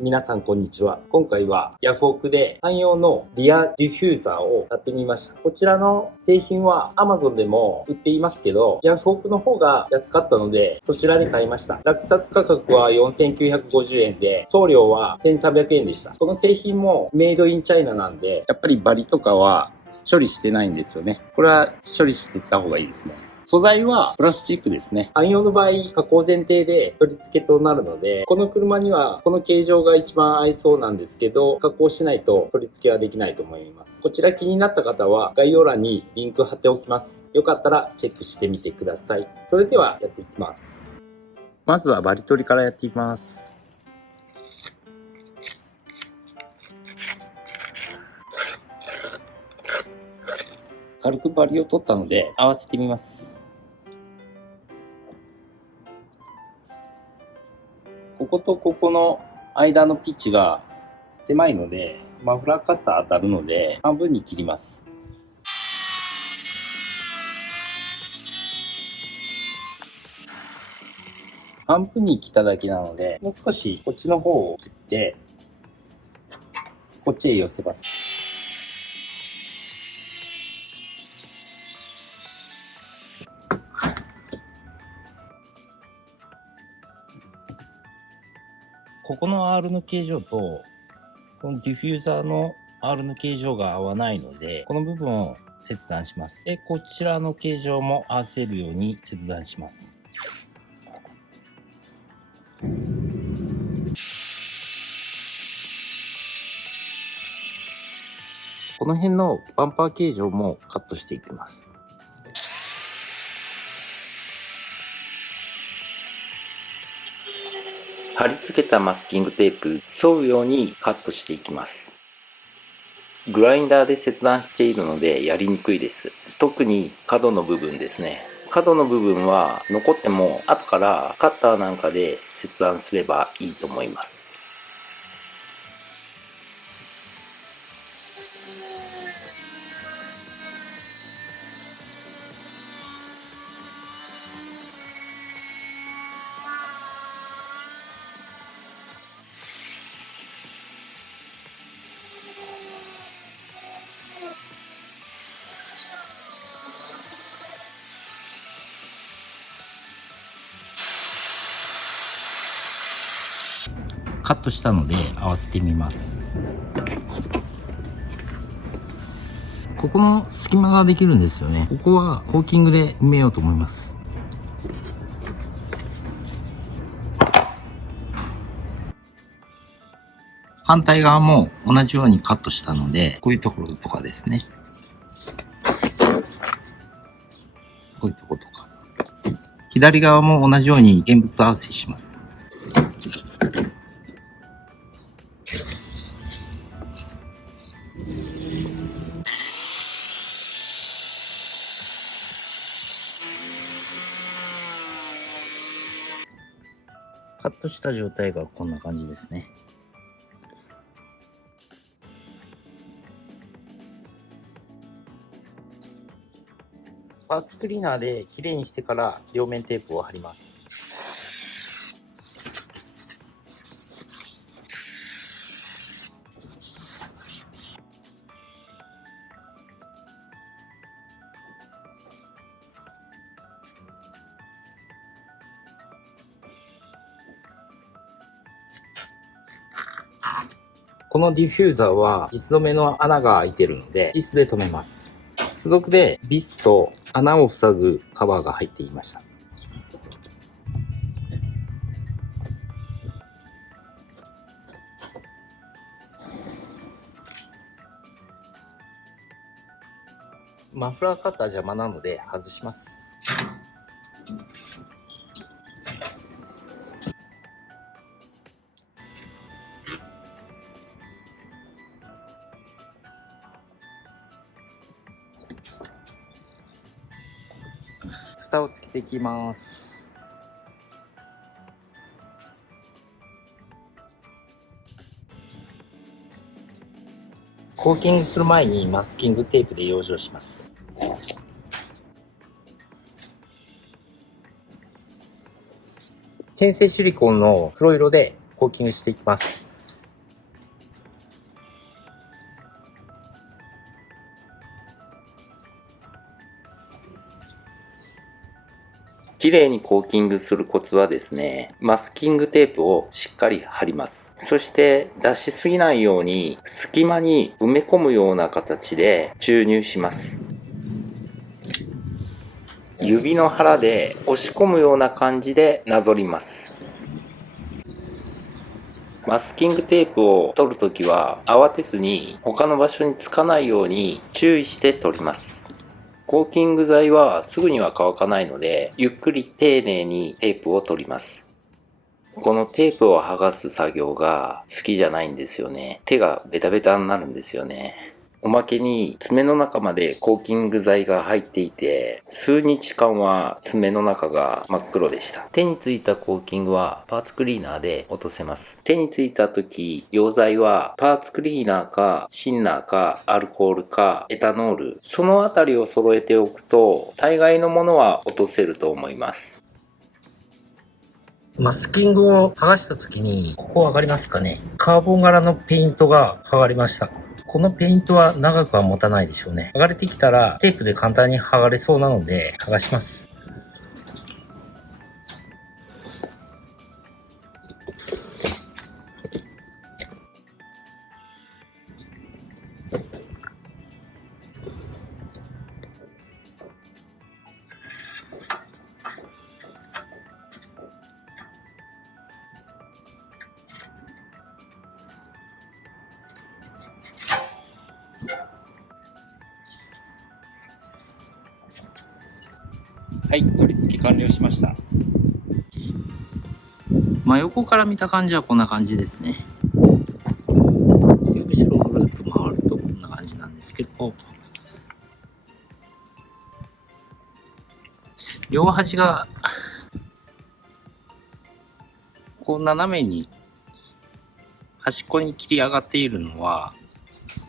皆さんこんにちは。今回はヤフオクで汎用のリアディフューザーを買ってみました。こちらの製品は Amazon でも売っていますけど、ヤフオクの方が安かったのでそちらで買いました。落札価格は4950円で、送料は1300円でした。この製品もメイドインチャイナなんで、やっぱりバリとかは処理してないんですよね。これは処理していった方がいいですね。素材はプラスチックですね。汎用の場合、加工前提で取り付けとなるので、この車にはこの形状が一番合いそうなんですけど、加工しないと取り付けはできないと思います。こちら気になった方は概要欄にリンク貼っておきます。よかったらチェックしてみてください。それではやっていきます。まずはバリ取りからやっていきます。軽くバリを取ったので合わせてみます。こことここの間のピッチが狭いので、マフラーカッター当たるので半分に切ります。半分に切っただけなので、もう少しこっちの方を切ってこっちへ寄せます。ここの R の形状とこのディフューザーの R の形状が合わないので、この部分を切断します。で、こちらの形状も合わせるように切断します。この辺のバンパー形状もカットしていきます。貼り付けたマスキングテープ、沿うようにカットしていきます。グラインダーで切断しているのでやりにくいです。特に角の部分ですね。角の部分は残っても後からカッターなんかで切断すればいいと思います。カットしたので合わせてみます。ここの隙間ができるんですよね。ここはコーキングで埋めようと思います。反対側も同じようにカットしたので、こういうところとかですね。こういうところとか。左側も同じように現物合わせします。カットした状態がこんな感じですね。パーツクリーナーできれいにしてから両面テープを貼ります。このディフューザーはビス止めの穴が開いてるのでビスで留めます。付属でビスと穴を塞ぐカバーが入っていました。マフラーカッター邪魔なので外します。蓋をつけていきます。コーキングする前にマスキングテープで養生します。変成シリコンの黒色でコーキングしていきます。綺麗にコーキングするコツはですね、マスキングテープをしっかり貼ります。そして出しすぎないように隙間に埋め込むような形で注入します。指の腹で押し込むような感じでなぞります。マスキングテープを取るときは慌てずに他の場所につかないように注意して取ります。コーキング剤はすぐには乾かないので、ゆっくり丁寧にテープを取ります。このテープを剥がす作業が好きじゃないんですよね。手がベタベタになるんですよね。おまけに爪の中までコーキング剤が入っていて、数日間は爪の中が真っ黒でした。手についたコーキングはパーツクリーナーで落とせます。手についた時、溶剤はパーツクリーナーかシンナーかアルコールかエタノール、そのあたりを揃えておくと大概のものは落とせると思います。マスキングを剥がした時に、ここ上がりますかね。カーボン柄のペイントが剥がれました。このペイントは長くは持たないでしょうね。剥がれてきたらテープで簡単に剥がれそうなので剥がします。はい、取り付け完了しました。真横から見た感じはこんな感じですね。後ろぐるっと回るとこんな感じなんですけど、両端がこう斜めに端っこに切り上がっているのは、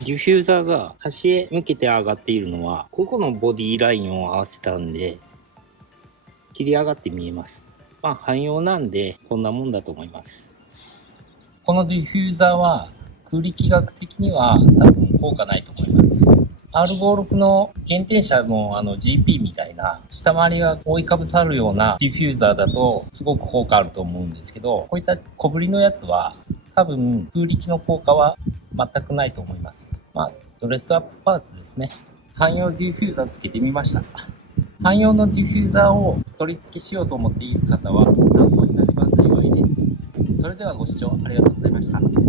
ディフューザーが端へ向けて上がっているのは、ここのボディラインを合わせたんで切り上がって見えます。まあ汎用なんでこんなもんだと思います。このディフューザーは空力学的には多分効果ないと思います。R56 の原点車のGP みたいな下回りが覆いかぶさるようなディフューザーだとすごく効果あると思うんですけど、こういった小ぶりのやつは多分空力の効果は全くないと思います。まあドレスアップパーツですね。汎用ディフューザーつけてみました。汎用のディフューザーを取り付けしようと思っている方は参考になれば幸いです。それではご視聴ありがとうございました。